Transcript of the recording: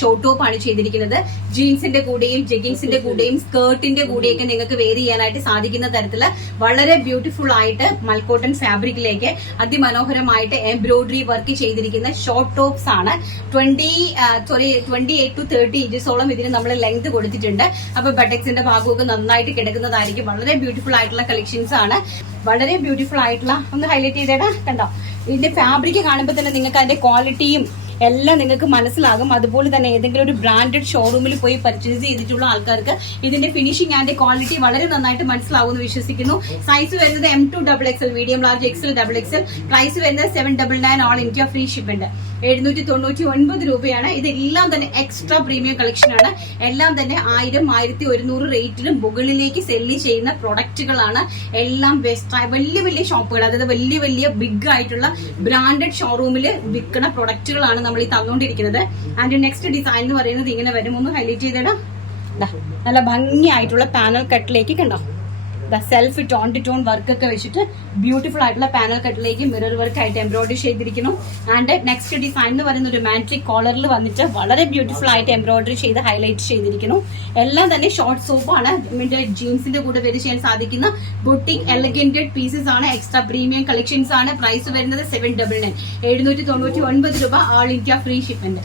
Short top ആണ് ചെയ്തിരിക്കുന്നത്. ജീൻസിന്റെ കൂടെയും ജെഗിങ്സിന്റെ കൂടെയും സ്കേർട്ടിന്റെ കൂടെയൊക്കെ നിങ്ങൾക്ക് വെയർ ചെയ്യാനായിട്ട് സാധിക്കുന്ന തരത്തില് വളരെ ബ്യൂട്ടിഫുൾ ആയിട്ട് മൽക്കോട്ടൺ ഫാബ്രിക്കിലേക്ക് അതിമനോഹരമായിട്ട് എംബ്രോയിഡറി വർക്ക് ചെയ്തിരിക്കുന്ന ഷോർട്ട് ടോപ്സ് ആണ്. 28 to 30 ഇഞ്ചസോളം ഇതിന് നമ്മൾ ലെങ്ത് കൊടുത്തിട്ടുണ്ട്. അപ്പൊ ബട്ടക്സിന്റെ ഭാഗമൊക്കെ നന്നായിട്ട് കിടക്കുന്നതായിരിക്കും. വളരെ ബ്യൂട്ടിഫുൾ ആയിട്ടുള്ള കളക്ഷൻസ് ആണ്. വളരെ ബ്യൂട്ടിഫുൾ ആയിട്ടുള്ള ഒന്ന് ഹൈലൈറ്റ് ചെയ്തേടാ. കണ്ടോ, ഇതിന്റെ ഫാബ്രിക് കാണുമ്പോൾ തന്നെ നിങ്ങൾക്ക് അതിന്റെ ക്വാളിറ്റിയും എല്ലാം നിങ്ങൾക്ക് മനസ്സിലാകും. അതുപോലെ തന്നെ ഏതെങ്കിലും ഒരു ബ്രാൻഡഡ് ഷോറൂമിൽ പോയി പർച്ചേസ് ചെയ്തിട്ടുള്ള ആൾക്കാർക്ക് ഇതിന്റെ ഫിനിഷിംഗ് ആൻഡ് ക്വാളിറ്റി വളരെ നന്നായിട്ട് മനസ്സിലാവുമെന്ന് വിശ്വസിക്കുന്നു. സൈസ് വരുന്നത് M2XXL, medium large XL, XXL. Price വരുന്നത് 799, ഓൾ ഇന്ത്യ ഫ്രീ ഷിപ്മെന്റ്. 799 രൂപയാണ്. ഇതെല്ലാം തന്നെ എക്സ്ട്രാ പ്രീമിയം കളക്ഷൻ ആണ്. എല്ലാം തന്നെ 1000, 1100 റേറ്റിലും മുകളിലേക്ക് സെല്ല് ചെയ്യുന്ന പ്രൊഡക്റ്റുകളാണ്. എല്ലാം ബെസ്റ്റ് വലിയ വലിയ ഷോപ്പുകൾ, അതായത് വലിയ വലിയ ബിഗ് ആയിട്ടുള്ള ബ്രാൻഡഡ് ഷോറൂമിൽ വിൽക്കുന്ന പ്രൊഡക്റ്റുകളാണ് നമ്മൾ ഈ തന്നുകൊണ്ടിരിക്കുന്നത്. ആൻഡ് നെക്സ്റ്റ് ഡിസൈൻ എന്ന് പറയുന്നത് ഇങ്ങനെ വരും. ഒന്ന് ഹൈലൈറ്റ് ചെയ്തിടാം. നല്ല ഭംഗിയായിട്ടുള്ള പാനൽ കട്ടിലേക്ക് കണ്ടോ, self tone to tone work ഒക്കെ വെച്ചിട്ട് ബ്യൂട്ടിഫുൾ ആയിട്ടുള്ള പാനൽ കട്ടിലേക്ക് മിറർ വർക്ക് ആയിട്ട് എംബ്രോയിഡറി ചെയ്തിരിക്കുന്നു. ആൻഡ് നെക്സ്റ്റ് ഡിസൈൻ എന്ന് പറയുന്ന ഒരു മാൻട്രിക് കോളറിൽ വന്നിട്ട് വളരെ ബ്യൂട്ടിഫുൾ ആയിട്ട് എംബ്രോയിഡറി ചെയ്ത് ഹൈലൈറ്റ് ചെയ്തിരിക്കുന്നു. എല്ലാം തന്നെ ഷോർട്ട് സോപ്പാണ്. ജീൻസിന്റെ കൂടെ വെയർ ചെയ്യാൻ സാധിക്കുന്ന ബൊട്ടിക് എലഗന്റഡ് പീസസ് ആണ്. എക്സ്ട്രാ പ്രീമിയം കളക്ഷൻസ് ആണ്. പ്രൈസ് വരുന്നത് 799, 799 രൂപ, ഓൾ ഇന്ത്യ ഫ്രീ ഷിപ്മെന്റ്.